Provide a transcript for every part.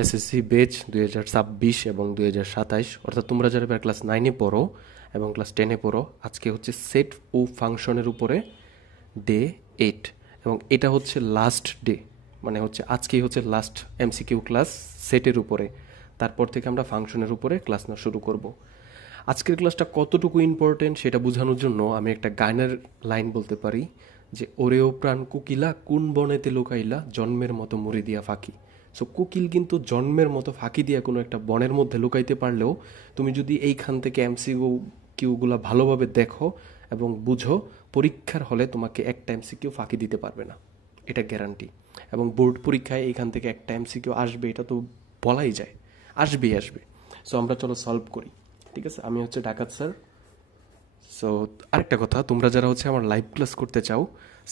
SSC বেচ 2026 এবং 2027, অর্থাৎ তোমরা যারা এবার ক্লাস 9-এ পড়ো এবং ক্লাস 10-এ পড়ো, আজকে হচ্ছে সেট ও ফাংশনের উপরে ডে 8 এবং এটা হচ্ছে লাস্ট ডে, মানে হচ্ছে আজকেই হচ্ছে লাস্ট এমসিকিউ ক্লাস সেটের উপরে। তারপর থেকে আমরা ফাংশনের উপরে ক্লাস নেওয়া শুরু করব। আজকের ক্লাসটা কতটুকু ইম্পর্টেন্ট সেটা বোঝানোর জন্য আমি একটা গানের লাইন বলতে পারি যে, ওরেও প্রাণ কোকিলা কোন বনেতে লুকাইলা জন্মের মতো মুড়ি দিয়া ফাঁকি। সো কোকিল কিন্তু জন্মের মতো ফাঁকি দিয়া কোনো একটা বনের মধ্যে লুকাইতে পারলেও তুমি যদি এইখান থেকে এমসিকিউ কিউগুলা ভালোভাবে দেখো এবং বুঝো, পরীক্ষার হলে তোমাকে একটা এমসিকিউ ফাঁকি দিতে পারবে না, এটা গ্যারান্টি। এবং বোর্ড পরীক্ষায় এইখান থেকে একটা এমসিকিউ আসবে, এটা তো বলাই যায়, আসবেই আসবে। সো আমরা চলো সলভ করি, ঠিক আছে? আমি হচ্ছে ডাকাত স্যার। সো আরেকটা কথা, তোমরা যারা হচ্ছে আমার লাইভ ক্লাস করতে চাও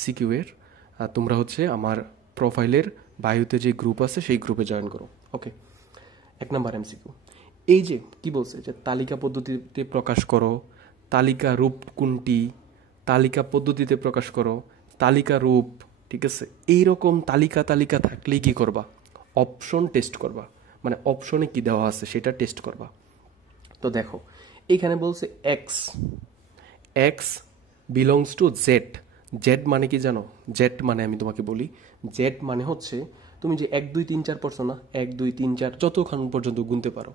সিকিউ এর, তোমরা হচ্ছে আমার প্রোফাইলের বায়োতে যে গ্রুপ আছে সেই গ্রুপে জয়েন করো। ওকে, 1 নাম্বার এমসিকিউ। এই যে কি বলছে যে তালিকা পদ্ধতিতে প্রকাশ করো, তালিকা রূপ কোনটি, তালিকা পদ্ধতিতে প্রকাশ করো, তালিকা রূপ, ঠিক আছে? এইরকম তালিকা তালিকা থাকলেই কি করবা? অপশন টেস্ট করবা, মানে অপশনে কি দেওয়া আছে সেটা টেস্ট করবা। তো দেখো, এইখানে বলছে x, x belongs to Z. Z মানে কি জানো? জেড মানে আমি তোমাকে বলি, জেড মানে হচ্ছে তুমি যে 1 2 3 4 পড়ছো না, 1 2 3 4 যতক্ষণ পর্যন্ত গুনতে পারো,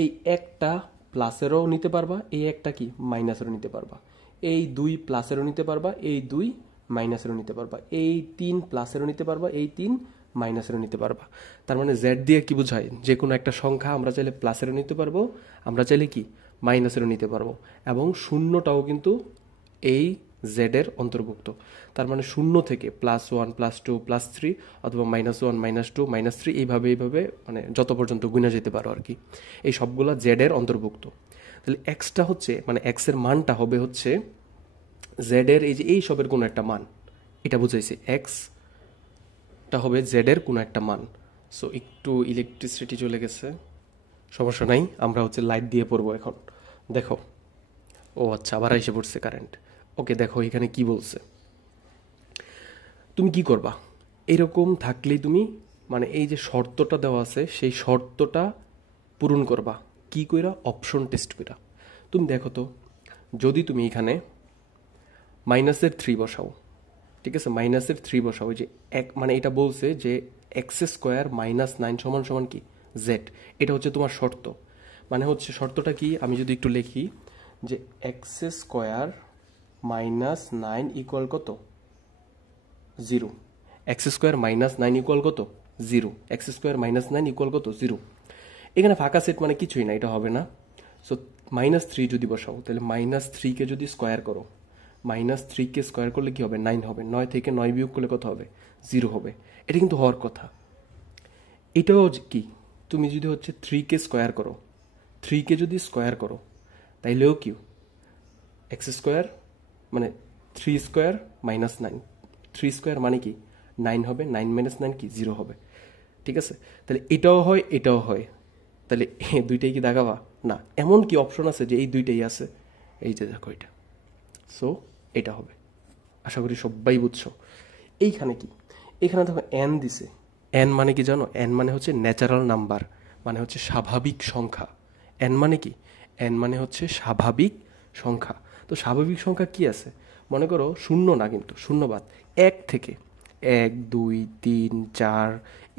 এই একটা প্লাসেরও নিতে পারবা, এই একটা কি মাইনাসেরও নিতে পারবা, এই 2 প্লাসেরও নিতে পারবা, এই 2 মাইনাসেরও নিতে পারবা, এই 3 প্লাসেরও নিতে পারবা, এই 3 মাইনাসেরও নিতে পারবা। তার মানে জেড দিয়ে কি বোঝায়? যে কোনো একটা সংখ্যা আমরা চাইলে প্লাসেরও নিতে পারবো, আমরা চাইলে কি মাইনাসেরও নিতে পারবো, এবং শূন্যটাও কিন্তু এই জেডের অন্তর্ভুক্ত। তার মানে শূন্য থেকে +1 +2 +3 অথবা -1 -2 -3 এইভাবে মানে যত পর্যন্ত গুণা যেতে পারো আর কি, এই সবগুলা জেডের অন্তর্ভুক্ত। তাহলে এক্সটা হচ্ছে মানে এক্সের মানটা হবে হচ্ছে জেডের এই যে এই সবের কোনো একটা মান, এটা বুঝাইছে এক্সটা হবে জেডের কোনো একটা মান। সো একটু ইলেকট্রিসিটি চলে গেছে, সমস্যা নাই, আমরা হচ্ছে লাইট দিয়ে পড়বো এখন। দেখো, ও আচ্ছা, আবার এসে পড়ছে কারেন্ট। ওকে, দেখো এখানে কি বলছে, তুমি কি করবা এরকম থাকলেই তুমি, মানে এই যে শর্তটা দেওয়া আছে সেই শর্তটা পূরণ করবা। কি কইরা? অপশন টেস্ট কইরা। তুমি দেখো তো, যদি তুমি এখানে -3 বসাও, ঠিক আছে, -3 বসাও, ওই যে এক মানে এটা বলছে যে x² -9 সমান কি জেড, এটা হচ্ছে তোমার শর্ত। মানে হচ্ছে শর্তটা কি, আমি যদি একটু লিখি যে x² -9 ইকুয়াল কত? 0। x² -9 ইকুয়াল কত? 0। x² -9 ইকুয়াল কত? 0। এখানে ফাঁকা সেট মানে কিছুই না, এটা হবে না। সো -3 যদি বসাও, তাহলে -3 কে যদি স্কোয়ার করো, -3 কে স্কোয়ার করলে কি হবে? 9 হবে। 9 থেকে 9 বিয়োগ করলে কত হবে? 0 হবে। এটা কিন্তু হওয়ার কথা। এটাও কি, তুমি যদি হচ্ছে 3 কে স্কোয়ার করো, 3 কে যদি স্কোয়ার করো তাইলেও কি x² মানে 3² -9, 3² মানে কি 9 হবে, 9 - 9 কি 0 হবে, ঠিক আছে? তাহলে এটাও হয় এটাও হয়, তাহলে দুইটাই কি দেখাবা? না, এমন কি অপশন আছে যে এই দুইটাই আছে? এই যে দেখো এটা। সো এটা হবে। আশা করি সবাই বুঝছো। এইখানে কি, এখানে দেখো এন দিছে। এন মানে কি জানো? এন মানে হচ্ছে ন্যাচারাল নাম্বার, মানে হচ্ছে স্বাভাবিক সংখ্যা। এন মানে কি? এন মানে হচ্ছে স্বাভাবিক সংখ্যা। তো স্বাভাবিক সংখ্যা কি আছে? মনে করো শূন্য না, কিন্তু শূন্যবাদ 1 থেকে 1 2 3 4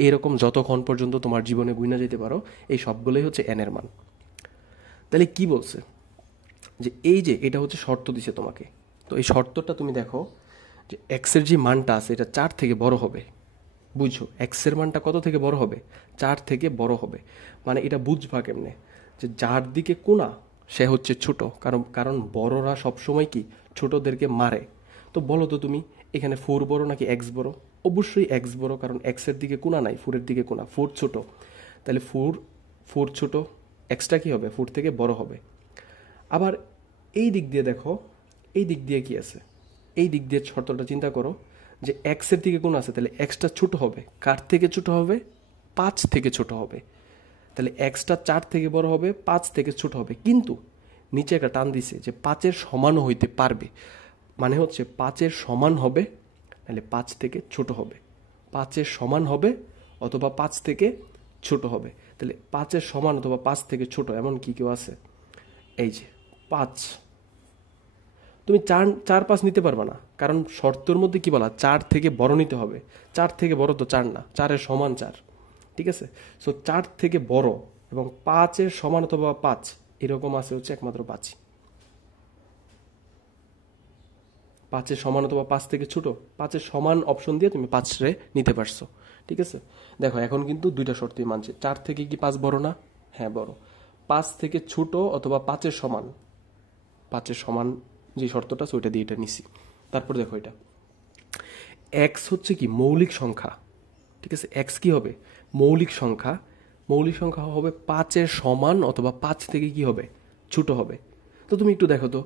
এরকম যতক্ষণ পর্যন্ত তোমার জীবনে গুণা যেতে পারো, এই সবগুলোই হচ্ছে এন এর মান। তাহলে কি বলছে যে এই যে এটা হচ্ছে শর্ত দিছে তোমাকে, তো এই শর্তটা তুমি দেখো যে এক্সের যে মানটা আছে এটা 4 থেকে বড় হবে। বুঝছো, এক্সের মানটা কত থেকে বড় হবে? 4 থেকে বড় হবে। মানে এটা বুঝবা কেমনে? যে যার দিকে কোনা সে হচ্ছে ছোট, কারণ কারণ বড়রা সবসময় কি ছোটদেরকে মারে। তো বলো তো তুমি, এখানে 4 বড় নাকি এক্স বড়? অবশ্যই এক্স বড়, কারণ এক্সের দিকে কোনা নাই, 4 এর দিকে কোনা, 4 ছোট। তাহলে 4 ছোট, এক্সটা কি হবে? 4 থেকে বড় হবে। আবার এই দিক দিয়ে দেখো, এই দিক দিয়ে কি আছে? এই দিক দিয়ে শর্তটা চিন্তা করো যে এক্সের দিকে কোন আছে, তাহলে এক্সটা ছোট হবে। কার থেকে ছোট হবে? 5 থেকে ছোট হবে। তাহলে এক্সটা 4 থেকে বড় হবে, 5 থেকে ছোট হবে। কিন্তু নিচে একটা টান দিছে যে 5-এর সমানও হইতে পারবে, মানে হচ্ছে 5-এর সমান হবে, নাহলে 5 থেকে ছোট হবে। 5-এর সমান হবে অথবা 5 থেকে ছোট হবে। তাহলে 5-এর সমান অথবা 5 থেকে ছোট এমন কি কেউ আছে? এই যে 5, তুমি 4-5 নিতে পারবে না, কারণ শর্তের মধ্যে কি বলা, 4 থেকে বড় নিতে হবে। 4 থেকে বড় তো 4 না, 4-এর সমান 4। ঠিক আছে, সো 4 থেকে বড় এবং 5-এর সমান অথবা 5 এরকম আছে হচ্ছে একমাত্র 5। 5-এর সমান অথবা 5 থেকে ছোট, 5-এর সমান অপশন দিয়ে তুমি 5 রে নিতে পারছো। ঠিক আছে, দেখো এখন কিন্তু দুইটা শর্তই মানছে। 4 থেকে কি 5 বড় না? হ্যাঁ বড়। 5 থেকে ছোট অথবা 5-এর সমান, 5-এর সমান যে শর্তটা ওইটা দিয়ে এটা নিছি। তারপর দেখো এটা এক্স হচ্ছে কি মৌলিক সংখ্যা। ঠিক আছে, এক্স কি হবে? মৌলিক সংখ্যা। মৌলিক সংখ্যা হবে 5-এর সমান অথবা 5 থেকে কি হবে? ছোট হবে। তো তুমি একটু দেখো তো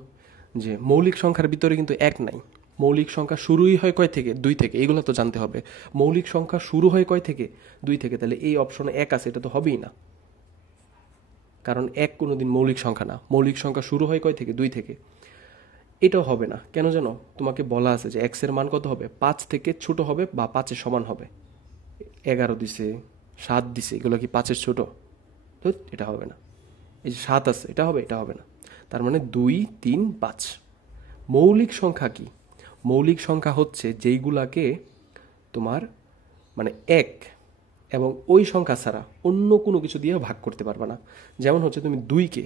যে মৌলিক সংখ্যার ভিতরে কিন্তু এক নাই। মৌলিক সংখ্যা শুরুই হয় কয় থেকে? 2 থেকে। এগুলো তো জানতে হবে। মৌলিক সংখ্যা শুরু হয় কয় থেকে? 2 থেকে। তাহলে এই অপশনে এক আছে, এটা তো হবেই না, কারণ এক কোনোদিন মৌলিক সংখ্যা না। মৌলিক সংখ্যা শুরু হয় কয় থেকে? 2 থেকে। এটাও হবে না। কেন জানো? তোমাকে বলা আছে যে এক্স এর মান কত হবে? 5 থেকে ছোট হবে বা 5-এর সমান হবে। 11 দিছে, 7 দিছে, এগুলো কি 5-এর ছোট? তো এটা হবে না। এই যে 7 আছে, এটা হবে? এটা হবে না। তার মানে 2, 3, 5। মৌলিক সংখ্যা কি? মৌলিক সংখ্যা হচ্ছে যেইগুলাকে তোমার মানে এক এবং ওই সংখ্যা ছাড়া অন্য কোনো কিছু দিয়ে ভাগ করতে পারবা না। যেমন হচ্ছে তুমি 2-কে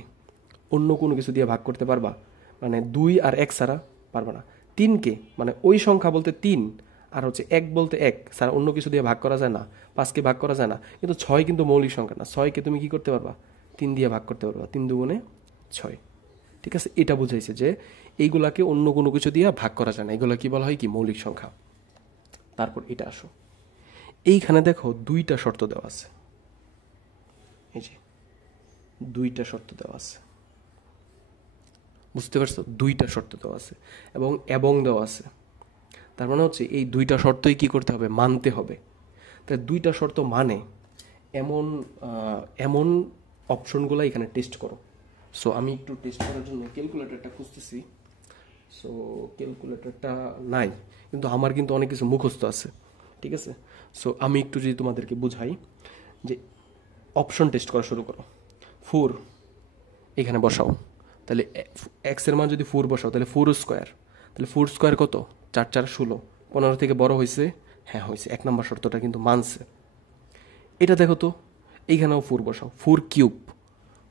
অন্য কোনো কিছু দিয়ে ভাগ করতে পারবা, মানে 2 আর 1 ছাড়া পারবা না। 3-কে মানে ওই সংখ্যা বলতে 3 আর হচ্ছে 1 বলতে 1 ছাড়া অন্য কিছু দিয়ে ভাগ করা যায় না। 5-কে ভাগ করা যায় না। কিন্তু 6 কিন্তু মৌলিক সংখ্যা না। 6-কে তুমি কি করতে পারবা? 3 দিয়ে ভাগ করতে পারবা। 3 দুগুণে 6। ঠিক আছে, এটা বুঝাইছে যে এইগুলাকে অন্য কোনো কিছু দিয়ে ভাগ করা যায় না। এগুলা কি বলা হয়? কি মৌলিক সংখ্যা। তারপর এটা আসো, এইখানে দেখো 2টা শর্ত দেওয়া আছে। এই যে 2টা শর্ত দেওয়া আছে, বুঝতে পারছো? 2টা শর্ত দেওয়া আছে এবং দেওয়া আছে। তার মানে হচ্ছে এই 2টা শর্তই কি করতে হবে? মানতে হবে। তাই 2টা শর্ত মানে এমন এমন অপশনগুলো এখানে টেস্ট করো। সো আমি একটু টেস্ট করার জন্য ক্যালকুলেটরটা খুঁজতেছি। সো ক্যালকুলেটরটা নাই, কিন্তু আমার কিন্তু অনেক কিছু মুখস্থ আছে। ঠিক আছে, সো আমি একটু যদি তোমাদেরকে বুঝাই যে অপশন টেস্ট করা শুরু করো। 4 এখানে বসাও, তাহলে এক্সের মান যদি 4 বসাও তাহলে 4 স্কোয়ার, তাহলে 4 স্কোয়ার কত? 4 4 16। 15 থেকে বড় হয়েছে? হ্যাঁ হয়েছে। 1 নম্বর শর্তটা কিন্তু মানছে। এটা দেখো তো, এইখানেও 4 বসাও। 4 কিউব,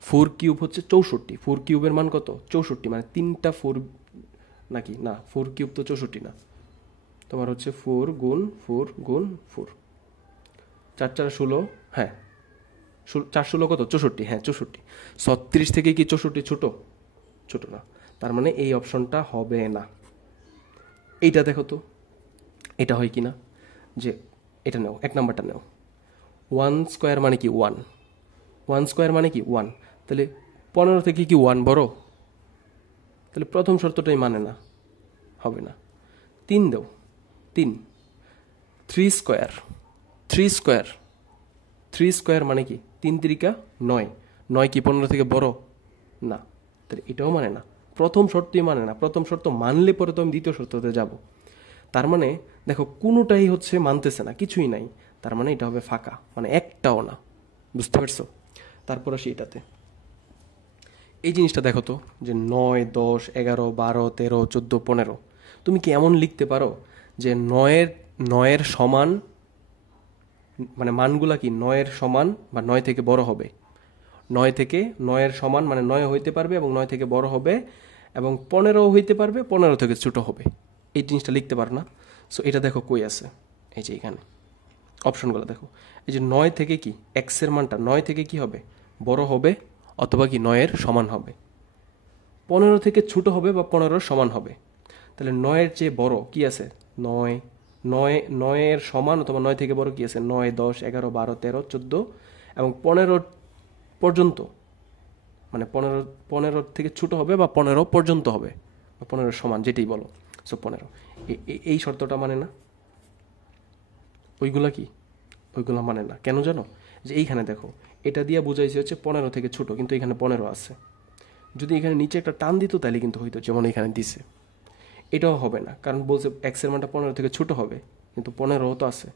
4 কিউব হচ্ছে 64। 4 কিউবের মান কত? 64, মানে 3টা 4 নাকি না, 4 কিউব তো 64 না, তোমার হচ্ছে 4 গুণ 4 গুণ 4, 4 4 16। হ্যাঁ 4 16 কত? 64। হ্যাঁ 64। 36 থেকে কি 64 ছোট? ছোট না। তার মানে এই অপশনটা হবে না। এইটা দেখো তো, এটা হয় কি না, যে এটা নেও, 1 নাম্বারটা নেও। 1 স্কোয়ার মানে কি 1, 1 স্কোয়ার মানে কি 1। তাহলে 15 থেকে কি 1 বড়? তাহলে প্রথম শর্তটাই মানে না, হবে না। 3 দাও, 3। 3 স্কোয়ার, 3 স্কোয়ার, 3 স্কোয়ার মানে কি 3 3 9, 9 কি 15 থেকে বড়? না। তাহলে এটাও মানে না, প্রথম শর্তই মানে না। প্রথম শর্ত মানলে পরে তো আমি দ্বিতীয় শর্ততে যাব। তার মানে দেখো কোনোটাই হচ্ছে মানতেছে না, কিছুই নাই। তার মানে এটা হবে ফাঁকা, মানে একটাও না। বুঝতে পারছো? তারপর আসি এটাতে। এই জিনিসটা দেখো তো, যে 9 10 11 12 13 14 15, তুমি কি এমন লিখতে পারো যে 9-এর সমান, মানে মানগুলা কি 9-এর সমান বা 9 থেকে বড় হবে? 9-এর সমান মানে 9 হইতে পারবে এবং 9 থেকে বড় হবে, এবং 15 হইতে পারবে, 15 থেকে ছোট হবে। এই জিনিসটা লিখতে পারো না। সো এটা দেখো কই আছে, এই যে এখানে অপশনগুলো দেখো। এই যে 9 থেকে কি এক্সের মানটা 9 থেকে কি হবে? বড় হবে অথবা কি 9-এর সমান হবে। 15 থেকে ছোট হবে বা 15-এর সমান হবে। তাহলে 9-এর চেয়ে বড় কি আছে? 9, 9-এর সমান অথবা 9 থেকে বড় কি আছে? 9 10 11 12 13 14 এবং 15 পর্যন্ত, মানে 15 থেকে ছোট হবে বা 15 পর্যন্ত হবে বা 15 সমান, যেটাই বলো। সো 15, এই শর্তটা মানে না। ওইগুলা কি? ওইগুলা মানে না। কেন জানো? যে এইখানে দেখো, এটা দিয়ে বোঝাইছে হচ্ছে 15 থেকে ছোট, কিন্তু এখানে 15 আছে। যদি এখানে নিচে একটা টান দিত তাহলে কিন্তু হইতো, যেমন এখানে দিছে। এটাও হবে না, কারণ বলছে এক্সের মানটা 15 থেকে ছোট হবে, কিন্তু 15 তো আছে।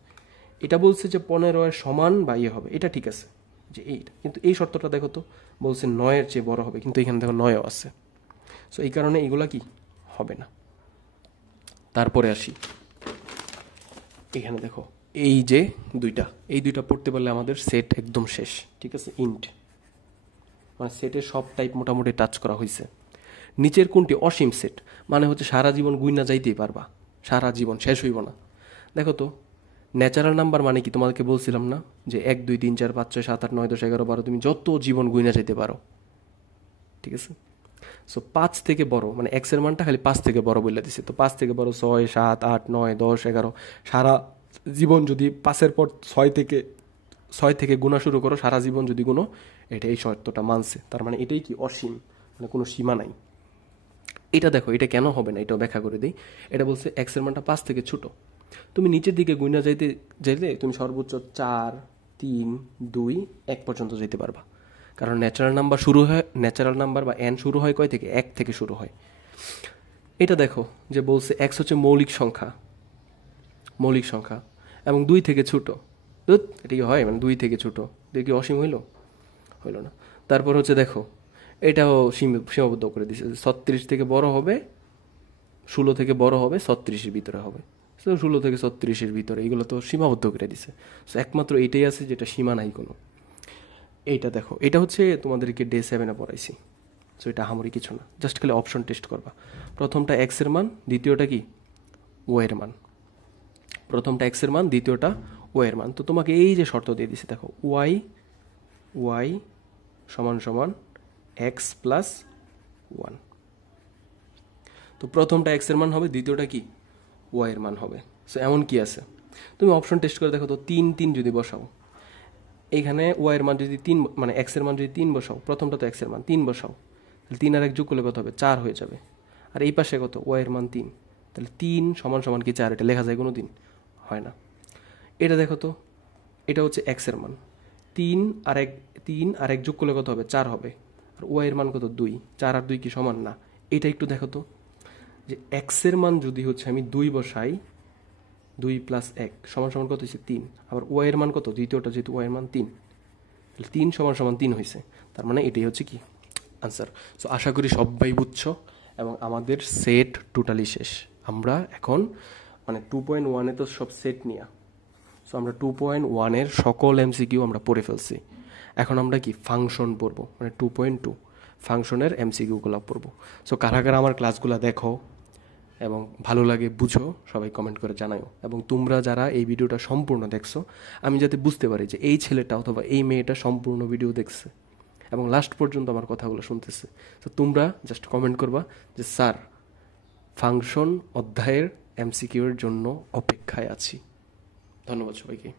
এটা বলছে যে 15 এর সমান বা ইয়ে হবে, এটা ঠিক আছে, যে এইটা, কিন্তু এই শর্তটা দেখো তো, বলছে 9-এর চেয়ে বড় হবে, কিন্তু এখানে দেখো 9ও আছে। সো এই কারণে এগুলা কি হবে না। তারপরে আসি, এখানে দেখো এই যে এই দুইটা পড়তে পারলে আমাদের সেট একদম শেষ, ঠিক আছে। ইন্ট মানে সেটের সব টাইপ মোটামুটি টাচ করা হয়েছে। নিচের কোনটি অসীম সেট, মানে হচ্ছে সারা জীবন গুইনা যাইতেই পারবা, সারা জীবন শেষ হইব না। দেখো তো ন্যাচারাল নাম্বার মানে কি, তোমাদেরকে বলছিলাম না যে 1 2 3 4 5 6 7 8 9 10 11 12, তুমি যত জীবন গুইনা যাইতে পারো, ঠিক আছে। সো 5 থেকে বড় মানে এক্স এর মানটা খালি 5 থেকে বড় বলে দিছে, তো 5 থেকে বড় 6 7 8 9 10 11, সারা জীবন যদি 5-এর পর 6 থেকে গুণা শুরু করো, সারা জীবন যদি গুণো, এটা এই শর্তটা মানছে, তার মানে এটাই কি অসীম, মানে কোনো সীমা নাই। এটা দেখো এটা কেন হবে না, এটাও ব্যাখ্যা করে দিই। এটা বলছে এক্স এর মানটা 5 থেকে ছোট, তুমি নিচের দিকে গুইনা যাইতে যাইলে তুমি সর্বোচ্চ 4 3 2 1 পর্যন্ত যেতে পারবা, কারণ ন্যাচারাল নাম্বার বা এন শুরু হয় কয় থেকে, 1 থেকে শুরু হয়। এটা দেখো যে বলছে এক্স হচ্ছে মৌলিক সংখ্যা এবং 2 থেকে ছোট, এটা কি হয়, মানে 2 থেকে ছোট, এটা কি অসীম হইল না। তারপর হচ্ছে দেখো এটাও সীমাবদ্ধ করে দিছে, 36 থেকে বড় হবে, 16 থেকে বড় হবে, 36-এর ভিতরে হবে। 16 থেকে 36-এর ভিতরে, এগুলো তো সীমাবদ্ধ করে দিছে। সো একমাত্র এটাই আছে যেটা সীমা নাই কোনো। এইটা দেখো, এটা হচ্ছে তোমাদেরকে ডে 7-এ পড়াইছি। সো এটা হামরি কিছু না, জাস্ট খালি অপশন টেস্ট করবা। প্রথমটা এক্স এর মান, দ্বিতীয়টা কি ও এর মান। প্রথমটা এক্স এর মান, দ্বিতীয়টা ও এর মান। তো তোমাকে এই যে শর্ত দিয়ে দিছে, দেখো ওয়াই সমান সমান এক্স প্লাস 1। তো প্রথমটা এক্স এর মান হবে, দ্বিতীয়টা কি ওয়াই এর মান হবে। সো এমন কি আছে, তুমি অপশন টেস্ট করে দেখো তো, 3 যদি বসাও, এইখানে ওয়াই এর মান যদি 3, মানে এক্স এর মান যদি 3 বসাও, প্রথমটা তো এক্স এর মান 3 বসাও, তাহলে 3 আর 1 যোগ করলে কত হবে, 4 হয়ে যাবে। আর এই পাশে কত, ওয়াই এর মান 3, তাহলে 3 সমান সমান কি 4, এটা লেখা যায় কোনো দিন, হয় না। এটা দেখো তো, এটা হচ্ছে এক্স এর মান, 3 আর 1 যোগ করলে কত হবে, 4 হবে। আর ওয়াই এর মান কত, 2, 4 আর 2 কি সমান না। এটা একটু দেখো তো, যে এক্স এর মান যদি হচ্ছে আমি 2 বসাই, 2 প্লাস 1 সমান সমান কত হয়েছে, 3। আবার ওয়াই এর মান কত, দ্বিতীয়টা যেহেতু ওয়াই এর মান 3, তাহলে 3 সমান সমান 3 হয়েছে। তার মানে এটাই হচ্ছে কি আনসার। সো আশা করি সবাই বুঝছো, এবং আমাদের সেট টোটালি শেষ। আমরা এখন মানে 2.1-এ তো সব সেট নিয়ে, সো আমরা 2.1-এর সকল এমসিকিউ আমরা পড়ে ফেলছি। এখন আমরা কি ফাংশন পড়বো, মানে 2.2 ফাংশনের এমসিকিউগুলো পড়বো। সো কারা কারা আমার ক্লাসগুলো দেখো এবং ভালো লাগে বুঝো, সবাই কমেন্ট করে জানাও। এবং তোমরা যারা এই ভিডিওটা সম্পূর্ণ দেখছো, আমি যাতে বুঝতে পারি যে এই ছেলেটা অথবা এই মেয়েটা সম্পূর্ণ ভিডিও দেখছে এবং লাস্ট পর্যন্ত আমার কথাগুলো শুনতেছে, তো তোমরা জাস্ট কমেন্ট করবা যে স্যার ফাংশন অধ্যায়ের এমসিকিউ এর জন্য অপেক্ষায় আছি। ধন্যবাদ সবাইকে।